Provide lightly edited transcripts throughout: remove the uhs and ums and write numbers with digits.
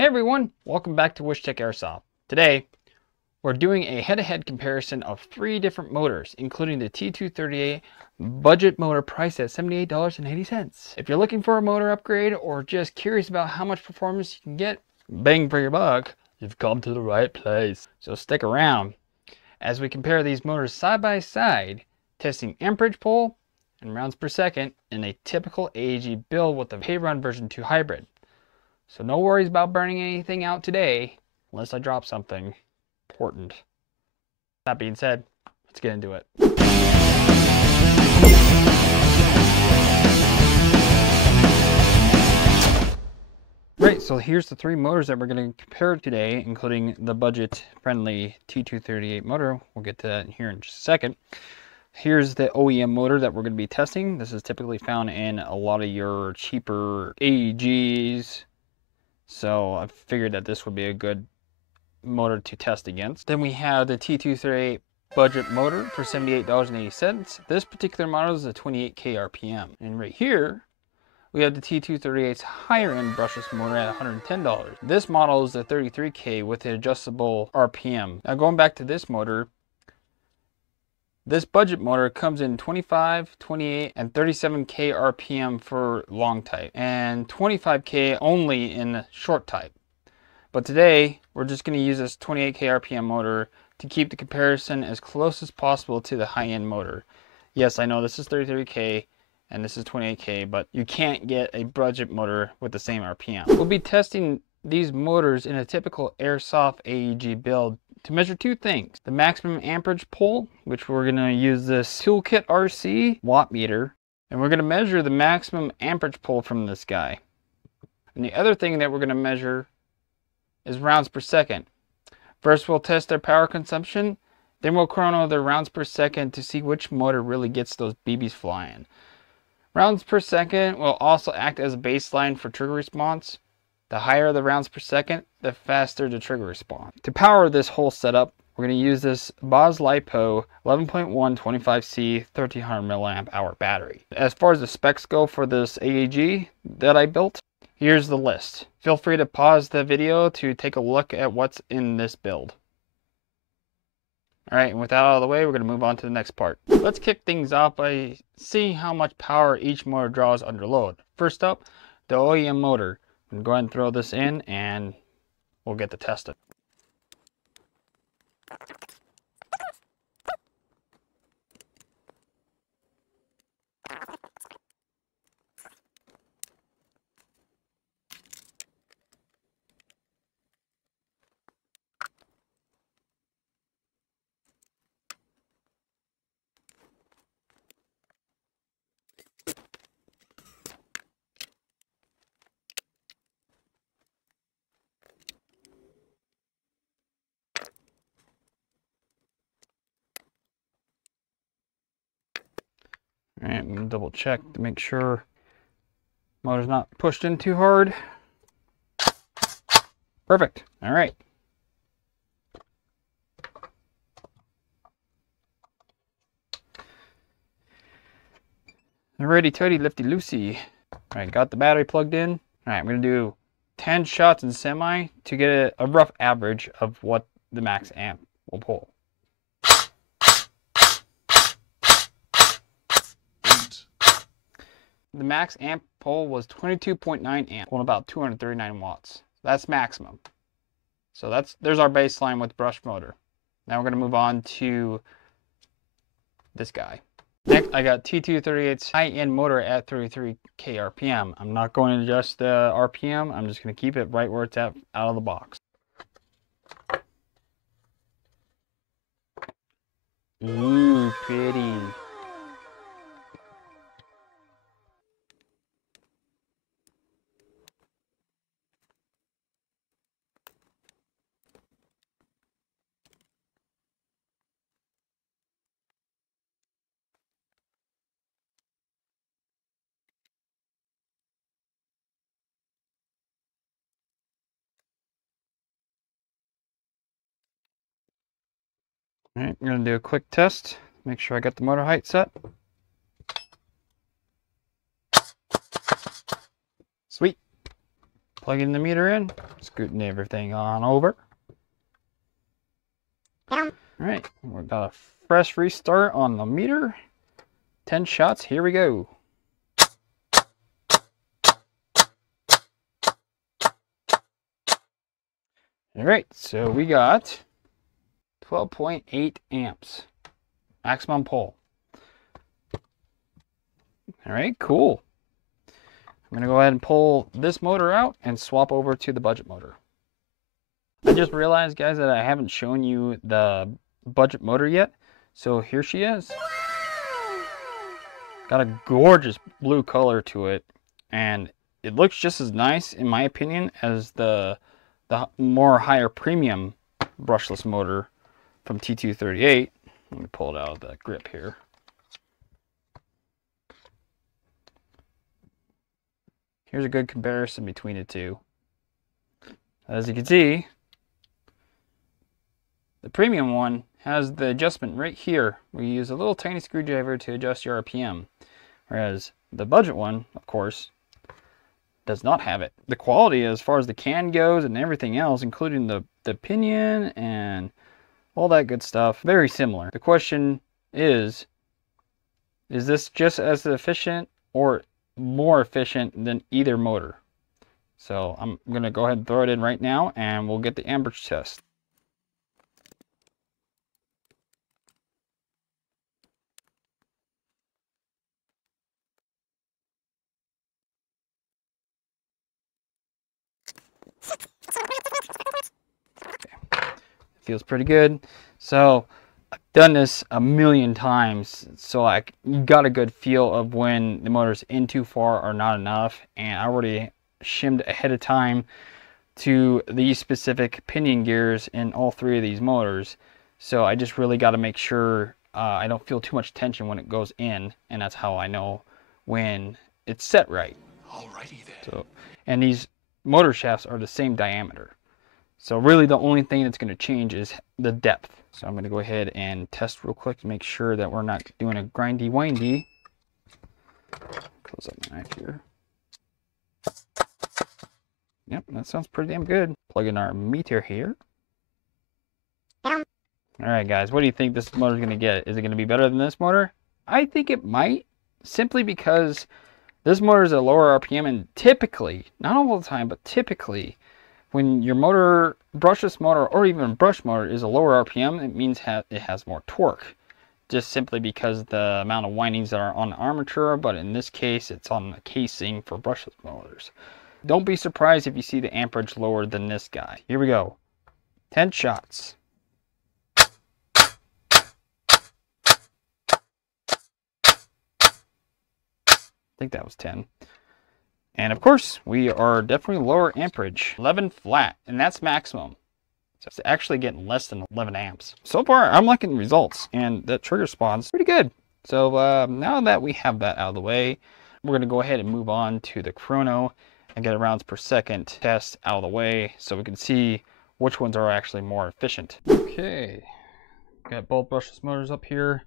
Hey everyone, welcome back to Wyshtech Airsoft. Today, we're doing a head-to-head comparison of 3 different motors, including the T238 budget motor priced at $78.80. If you're looking for a motor upgrade or just curious about how much performance you can get bang for your buck, you've come to the right place. So stick around as we compare these motors side by side, testing amperage pull and rounds per second in a typical AEG build with the Payrun version 2 hybrid. So no worries about burning anything out today, unless I drop something important. That being said, let's get into it. Right, so here's the 3 motors that we're going to compare today, including the budget-friendly T238 motor. We'll get to that in here in just a second. Here's the OEM motor that we're going to be testing. This is typically found in a lot of your cheaper AEGs. So I figured that this would be a good motor to test against. Then we have the T238 budget motor for $78.80. This particular model is a 28K RPM. And right here, we have the T238's higher end brushless motor at $110. This model is the 33K with the adjustable RPM. Now going back to this motor, this budget motor comes in 25, 28, and 37K RPM for long type, and 25K only in the short type. But today, we're just going to use this 28K RPM motor to keep the comparison as close as possible to the high-end motor. Yes, I know this is 33K and this is 28K, but you can't get a budget motor with the same RPM. We'll be testing these motors in a typical Airsoft AEG build to measure 2 things: the maximum amperage pull, which we're going to use this Toolkit RC watt meter, and we're going to measure the maximum amperage pull from this guy. And the other thing that we're going to measure is rounds per second. First we'll test their power consumption, then we'll chrono their rounds per second to see which motor really gets those BBs flying. Rounds per second will also act as a baseline for trigger response. The higher the rounds per second, the faster the trigger response. To power this whole setup, we're going to use this Boss LiPo 11.1 25C 1300 milliamp hour battery. As far as the specs go for this AEG that I built, here's the list. Feel free to pause the video to take a look at what's in this build. Alright, and with that out of the way, we're going to move on to the next part. Let's kick things off by seeing how much power each motor draws under load. First up, the OEM motor. I'm going to go ahead and throw this in and we'll get to test it. Alright, I'm going to double check to make sure motor's not pushed in too hard. Perfect. Alright. Alrighty, tighty, lifty, loosey. Alright, got the battery plugged in. Alright, I'm going to do 10 shots in semi to get a rough average of what the max amp will pull. The max amp pull was 22.9 amp, pulling about 239 watts. That's maximum. So there's our baseline with brush motor. Now we're going to move on to this guy. Next, I got T238's high-end motor at 33K RPM. I'm not going to adjust the RPM. I'm just going to keep it right where it's at out of the box. Ooh, pretty. All right, I'm going to do a quick test. Make sure I got the motor height set. Sweet. Plugging the meter in, scooting everything on over. All right, we've got a fresh restart on the meter. 10 shots, here we go. All right, so we got 12.8 amps, maximum pull. All right, cool. I'm gonna go ahead and pull this motor out and swap over to the budget motor. I just realized, guys, that I haven't shown you the budget motor yet. So here she is. Got a gorgeous blue color to it, and it looks just as nice, in my opinion, as the more higher premium brushless motor from T238. Let me pull it out of the grip here. Here's a good comparison between the two. As you can see, the premium one has the adjustment right here, where you use a little tiny screwdriver to adjust your RPM. Whereas the budget one, of course, does not have it. The quality as far as the can goes and everything else, including the pinion and all that good stuff, very similar. The question is this just as efficient or more efficient than either motor? So I'm going to go ahead and throw it in right now, and we'll get the amperage test. Okay. Feels pretty good. So I've done this a million times, so I got a good feel of when the motor's in too far or not enough, and I already shimmed ahead of time to these specific pinion gears in all three of these motors. So I just really got to make sure I don't feel too much tension when it goes in, and that's how I know when it's set right. Alrighty then. So, and these motor shafts are the same diameter. So really the only thing that's going to change is the depth. So I'm going to go ahead and test real quick to make sure that we're not doing a grindy windy. Close up my knife here. Yep, that sounds pretty damn good. Plug in our meter here. Alright guys, what do you think this motor is going to get? Is it going to be better than this motor? I think it might, simply because this motor is a lower RPM, and typically, not all the time, but typically, when your motor, brushless motor, or even brush motor is a lower RPM, it means it has more torque. Just simply because the amount of windings that are on the armature, but in this case, it's on the casing for brushless motors. Don't be surprised if you see the amperage lower than this guy. Here we go. 10 shots. I think that was 10. And of course, we are definitely lower amperage. 11 flat, and that's maximum. So it's actually getting less than 11 amps. So far, I'm liking the results, and the trigger response pretty good. So now that we have that out of the way, we're going to go ahead and move on to the Chrono and get a rounds per second test out of the way so we can see which ones are actually more efficient. Okay, got both brushless motors up here.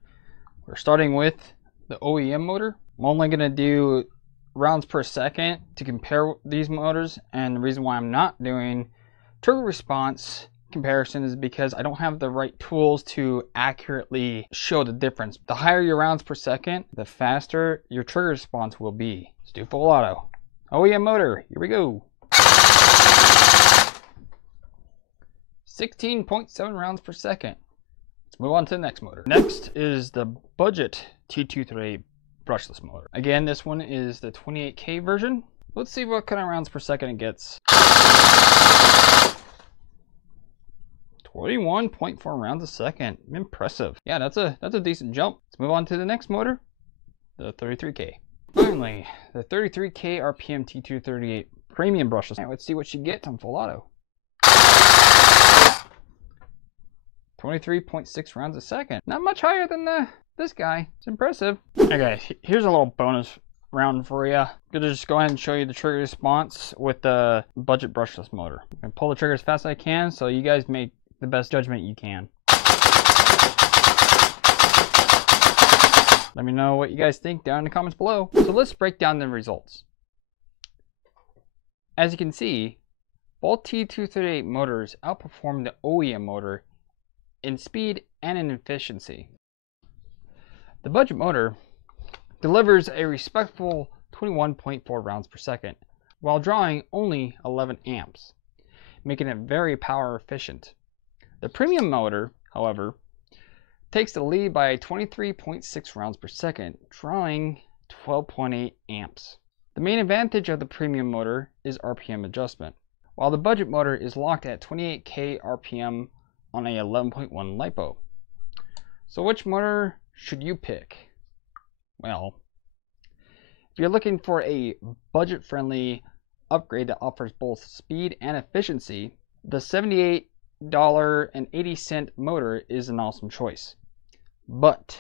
We're starting with the OEM motor. I'm only going to do rounds per second to compare these motors, and the reason why I'm not doing trigger response comparison is because I don't have the right tools to accurately show the difference. The higher your rounds per second, the faster your trigger response will be. Let's do full auto. OEM motor, here we go. 16.7 rounds per second. Let's move on to the next motor. Next is the budget T238 brushless motor. Again, this one is the 28K version. Let's see what kind of rounds per second it gets. 21.4 rounds a second. Impressive. Yeah, that's a decent jump. Let's move on to the next motor, the 33K. Finally, the 33K RPM T238 premium brushless. Right, let's see what she gets on full auto. 23.6 rounds a second. Not much higher than this guy. It's impressive. Okay, here's a little bonus round for you. I'm gonna just go ahead and show you the trigger response with the budget brushless motor. I'm gonna pull the trigger as fast as I can so you guys make the best judgment you can. Let me know what you guys think down in the comments below. So let's break down the results. As you can see, both T238 motors outperform the OEM motor in speed and in efficiency. The budget motor delivers a respectable 21.4 rounds per second while drawing only 11 amps, making it very power efficient. The premium motor, however, takes the lead by 23.6 rounds per second, drawing 12.8 amps. The main advantage of the premium motor is RPM adjustment, while the budget motor is locked at 28K RPM on a 11.1 LiPo. So which motor should you pick? Well, if you're looking for a budget-friendly upgrade that offers both speed and efficiency, the $78.80 motor is an awesome choice. But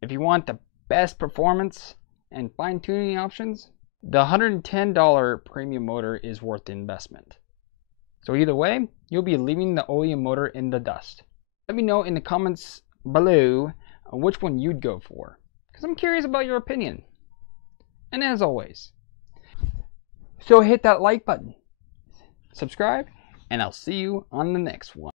if you want the best performance and fine-tuning options, the $110 premium motor is worth the investment. So either way, you'll be leaving the OEM motor in the dust. Let me know in the comments below which one you'd go for, because I'm curious about your opinion. And as always, so hit that like button, subscribe, and I'll see you on the next one.